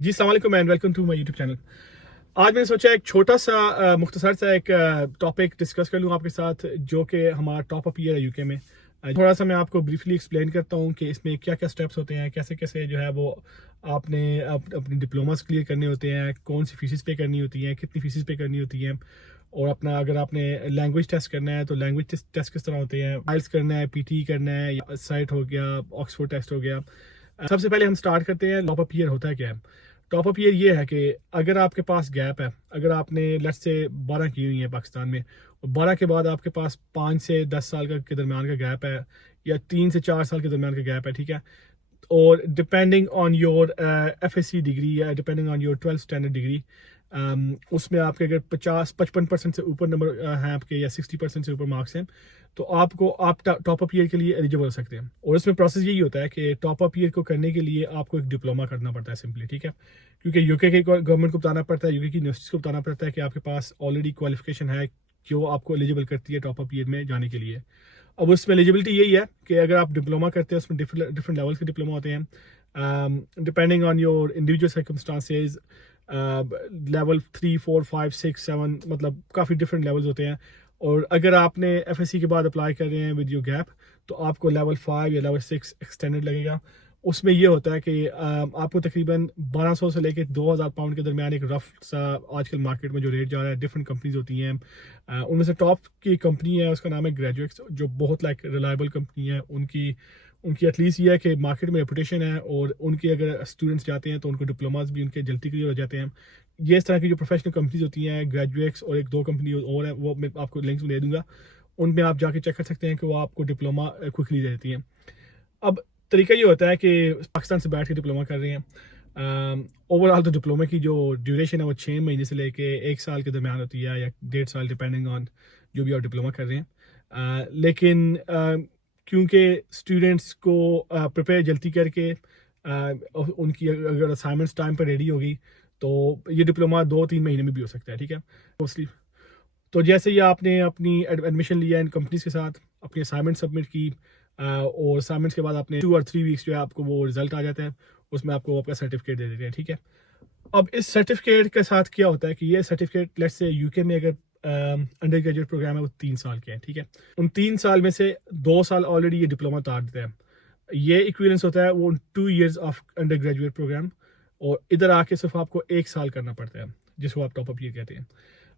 जी अस्सलाम वालेकुम and welcome to my YouTube channel. आज मैंने सोचा एक छोटा सा मुख्तसर सा एक टॉपिक डिस्कस कर लूँ आपके साथ, जो कि हमारा टॉप अप ईयर है यूके में। थोड़ा सा मैं आपको ब्रीफली एक्सप्लेन करता हूँ कि इसमें क्या क्या स्टेप्स होते हैं, कैसे कैसे जो है वो आपने अपनी डिप्लोमास क्लियर करने होते हैं, कौन सी फीसिस पे करनी होती हैं, कितनी फीसिस पे करनी होती हैं, और अपना अगर आपने लैंग्वेज टेस्ट करना है तो लैंग्वेज टेस्ट किस तरह होते हैं, आइल्स करना है, पीटी करना है, या साइट हो गया, ऑक्सफोर्ड टेस्ट हो गया। सबसे पहले हम स्टार्ट करते हैं टॉप अप ईयर होता है क्या है। टॉप अप ईयर ये है कि अगर आपके पास गैप है, अगर आपने लेट्स से 12 की हुई है पाकिस्तान में, और 12 के बाद आपके पास 5 से 10 साल के दरमियान का गैप है, या 3 से 4 साल के दरमियान का गैप है, ठीक है। और depending on your FSc degree या depending on your 12th standard degree, उसमें आपके अगर 55% से ऊपर नंबर हैं आपके, या 60% से ऊपर मार्क्स हैं, तो आप टॉप अप ईयर के लिए एलिजिबल हो सकते हैं। और इसमें प्रोसेस यही होता है कि टॉप अप ईयर को करने के लिए आपको एक डिप्लोमा करना पड़ता है सिंपली, ठीक है। क्योंकि यूके के गवर्नमेंट को बताना पड़ता है, यूके की यूनिवर्सिटी को बताना पड़ता है कि आपके पास ऑलरेडी क्वालिफिकेशन है जो आपको एलिजिबल करती है टॉप अप ईयर में जाने के लिए। अब उसमें एलिजिबिलिटी यही है कि अगर आप डिप्लोमा करते हैं, उसमें डिफरेंट डिफरेंट लेवल्स के डिप्लोमा होते हैं, depending on your individual circumstances. Level 3, 4, 5, 6, 7, मतलब काफ़ी डिफरेंट लेवल्स होते हैं। और अगर आपने FSc के बाद अप्लाई कर रहे हैं विद योर गैप, तो आपको लेवल 5 या लेवल 6 एक्सटेंडेड लगेगा। उसमें ये होता है कि आपको तकरीबन 1200 से लेकर 2000 पाउंड के दरमियान एक रफ सा आजकल मार्केट में जो रेट जा रहा है, डिफरेंट कंपनीज होती हैं। उनमें से टॉप की कंपनी है, उसका नाम है ग्रेजुएट्स, जो बहुत लाइक रिलायबल कंपनी है। उनकी उनकी एटलीस्ट ये है कि मार्केट में रेपुटेशन है, और उनके अगर स्टूडेंट्स जाते हैं तो उनको डिप्लोमास भी उनके जल्दी क्लियर हो जाते हैं। ये इस तरह की जो प्रोफेशनल कंपनीज होती हैं, ग्रेजुएट्स और एक दो कंपनी और है, वो मैं आपको लिंक्स में दे दूंगा। उनमें आप जाके चेक कर सकते हैं कि वो आपको डिप्लोमा क्विकली दे देती हैं। अब तरीका ये होता है कि पाकिस्तान से बैठ के डिप्लोमा कर रहे हैं। ओवरऑल तो डिप्लोमा की जो ड्यूरेशन है वो 6 महीने से लेके 1 साल के दरमियान होती है, या 1.5 साल, डिपेंडिंग ऑन जो भी आप डिप्लोमा कर रहे हैं। लेकिन क्योंकि स्टूडेंट्स को प्रिपेयर जल्दी करके उनकी अगर असाइनमेंट्स टाइम पर रेडी होगी, तो ये डिप्लोमा 2-3 महीने में भी हो सकता है, ठीक है। मोस्टली तो जैसे ही आपने अपनी एडमिशन लिया इन कंपनीज के साथ, अपनी असाइनमेंट सबमिट की, और असाइनमेंट्स के बाद आपने 2 और 3 वीक्स जो है आपको वो रिजल्ट आ जाता है, उसमें आपको आपका सर्टिफिकेट दे देते हैं, ठीक है। अब इस सर्टिफिकेट के साथ क्या होता है कि ये सर्टिफिकेट लेट्स से यूके में अगर अंडर ग्रेजुएट प्रोग्राम है वो 3 साल के हैं, ठीक है। उन 3 साल में से 2 साल ऑलरेडी ये डिप्लोमा उतार देते हैं। ये इक्विवेलेंस होता है वो 2 years of undergraduate program, और इधर आके सिर्फ आपको 1 साल करना पड़ता है, जिसको आप टॉप अप ईयर कहते हैं।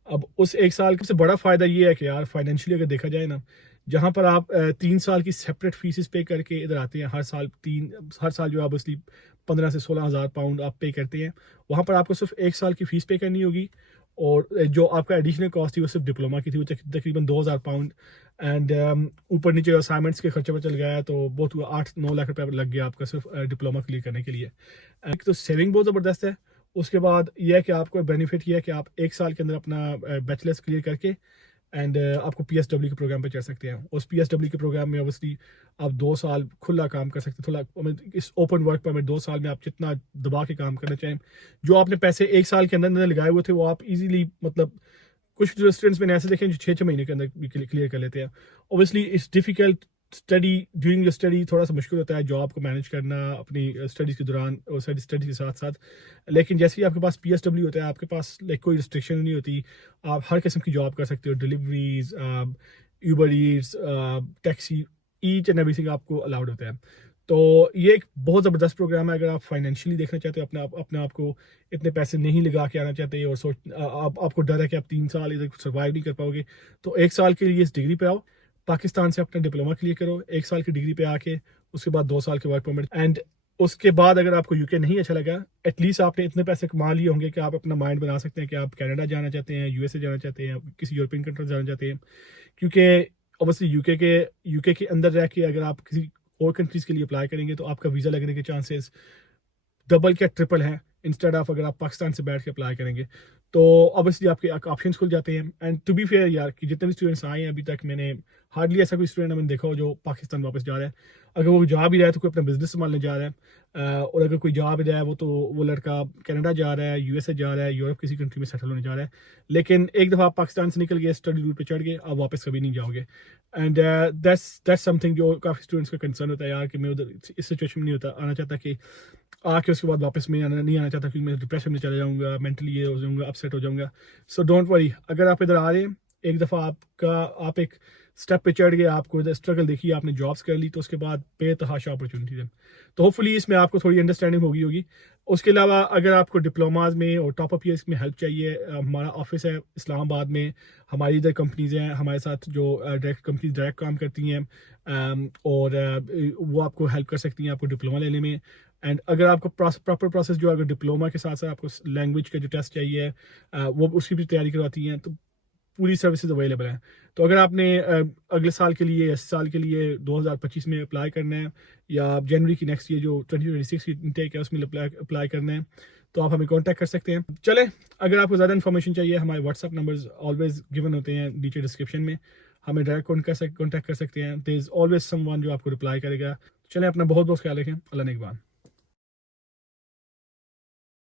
अब उस 1 साल से बड़ा फ़ायदा ये है कि यार फाइनेंशियली अगर देखा जाए ना, जहाँ पर आप 3 साल की सेपरेट फीसिस पे करके इधर आते हैं, हर साल जो ऑब्वियसली 15 से 16 हज़ार पाउंड आप पे करते हैं, वहाँ पर आपको सिर्फ 1 साल की फ़ीस पे करनी होगी। और जो आपका एडिशनल कॉस्ट थी वो सिर्फ डिप्लोमा की थी, वो तकरीबन 2000 पाउंड। एंड ऊपर नीचे असाइनमेंट्स के खर्चे पर चल गया है, तो बहुत 8-9 लाख रुपये लग गया आपका सिर्फ डिप्लोमा क्लियर करने के लिए। एक तो सेविंग बहुत ज़बरदस्त है। उसके बाद ये है कि आपको बेनिफिट ये है कि आप 1 साल के अंदर अपना बैचलर्स क्लियर करके एंड आपको PSW के प्रोग्राम पे चढ़ सकते हैं। उस PSW के प्रोग्राम में ऑब्वियसली आप 2 साल खुला काम कर सकते हैं, थोड़ा इस ओपन वर्क पर 2 साल में आप जितना दबा के काम करना चाहें, जो आपने पैसे 1 साल के अंदर अंदर लगाए हुए थे, वो आप इजीली, मतलब कुछ जो स्टूडेंट्स मैंने ऐसे देखे हैं जो 6-6 महीने के अंदर भी क्लियर कर लेते हैं। Obviously it's difficult study, during your study थोड़ा सा मुश्किल होता है जॉब को मैनेज करना अपनी स्टडीज़ के दौरान और स्टडीज़ के साथ साथ। लेकिन जैसे ही आपके पास PSW होता है, आपके पास लाइक कोई रिस्ट्रिक्शन नहीं होती, आप हर किस्म की जॉब कर सकते हो, deliveries, Uber Yeats, taxi, each and everything आपको अलाउड होता है। तो ये एक बहुत ज़बरदस्त प्रोग्राम है। अगर आप फाइनेंशियली देखना चाहते हो, अपने आप को इतने पैसे नहीं लगा के आना चाहते, और आपको डर है कि आप 3 साल इधर सर्वाइव नहीं कर पाओगे, तो 1 साल के लिए इस डिग्री पे आओ, पाकिस्तान से अपना डिप्लोमा क्लियर करो, 1 साल की डिग्री पे आके उसके बाद 2 साल के वर्क परमिट, एंड उसके बाद अगर आपको यूके नहीं अच्छा लगा, एटलीस्ट आपने इतने पैसे कमा लिए होंगे कि आप अपना माइंड बना सकते हैं कि आप कनाडा जाना चाहते हैं, USA जाना चाहते हैं, किसी यूरोपियन कंट्री जाना चाहते हैं। क्योंकि ऑब्वियसली यूके के अंदर रह के अगर आप किसी और कंट्रीज़ के लिए अप्लाई करेंगे, तो आपका वीज़ा लगने के चांसेस डबल क्या ट्रिपल है, इंस्टेड ऑफ अगर आप पाकिस्तान से बैठ के अप्लाई करेंगे, तो ऑब्वियसली आपके ऑप्शंस खुल जाते हैं। एंड टू बी फेयर यार, कि जितने भी स्टूडेंट्स आए हैं अभी तक, मैंने हार्डली ऐसा कोई स्टूडेंट मैंने देखा हो जो पाकिस्तान वापस जा रहा है। اگر وہ جا بھی رہا ہے تو کوئی اپنا بزنس سنبھالنے جا رہا ہے، اور اگر کوئی جا بھی رہا ہے وہ لڑکا کینیڈا جا رہا ہے، یو ایس اے جا رہا ہے، یورپ کسی کنٹری میں سیٹل ہونے جا رہا ہے، لیکن ایک دفعہ آپ پاکستان سے نکل گئے، اسٹڈی روٹ پہ چڑھ گئے، آپ واپس کبھی نہیں جاؤ گے. اینڈ دیٹس سم تھنگ جو کافی اسٹوڈنٹس کا کنسرن ہوتا ہے یار کہ میں ادھر اس سچویشن میں نہیں ہوتا آنا چاہتا کہ آ کے اس کے بعد واپس میں نہیں آنا چاہتا کیونکہ میں ڈپریشن میں چلا جاؤں گا، مینٹلی یہ ہو جاؤں گا، اپسیٹ ہو جاؤں گا. سو ڈونٹ وری، اگر آپ ادھر آ رہے ہیں ایک دفعہ آپ ایک اسٹیپ پہ چڑھ گئے، آپ کو ادھر اسٹرگل دیکھی، آپ نے جابس کر لی، تو اس کے بعد بے تحاشا اپرچونیٹیز ہیں. تو ہوپ فلی اس میں آپ کو تھوڑی انڈرسٹینڈنگ ہوگی. اس کے علاوہ اگر آپ کو ڈپلوماز میں اور ٹاپ اپ ایئرس میں ہیلپ چاہیے، ہمارا آفس ہے اسلام آباد میں، ہماری ادھر کمپنیز ہیں ہمارے ساتھ جو ڈائریکٹ کام کرتی ہیں، اور وہ آپ کو ہیلپ کر سکتی ہیں آپ کو ڈپلوما لینے میں. اینڈ اگر آپ کو پراپر پروسیس جو اگر ڈپلوما کے ساتھ ساتھ آپ کو لینگویج کا جو ٹیسٹ چاہیے وہ اس کی بھی تیاری کرواتی ہیں، تو پوری سروسز اویلیبل ہیں. تو اگر آپ نے اگلے سال کے لیے، اس سال کے لیے 2025 میں اپلائی کرنا ہے، یا جنوری کی نیکسٹ ایئر جو 2026 کی انٹیک ہے اس میں اپلائی کرنا ہے، تو آپ ہمیں کانٹیکٹ کر سکتے ہیں. چلیں، اگر آپ کو زیادہ انفارمیشن چاہیے، ہمارے what's app numbers always given ہوتے ہیں نیچے ڈسکرپشن میں، ہمیں ڈائریکٹ کانٹیکٹ کر سکتے ہیں. دیر از آلویز سم ون جو آپ کو رپلائی کرے گا. چلیں، اپنا بہت خیال رکھیں. اللہ نگہبان.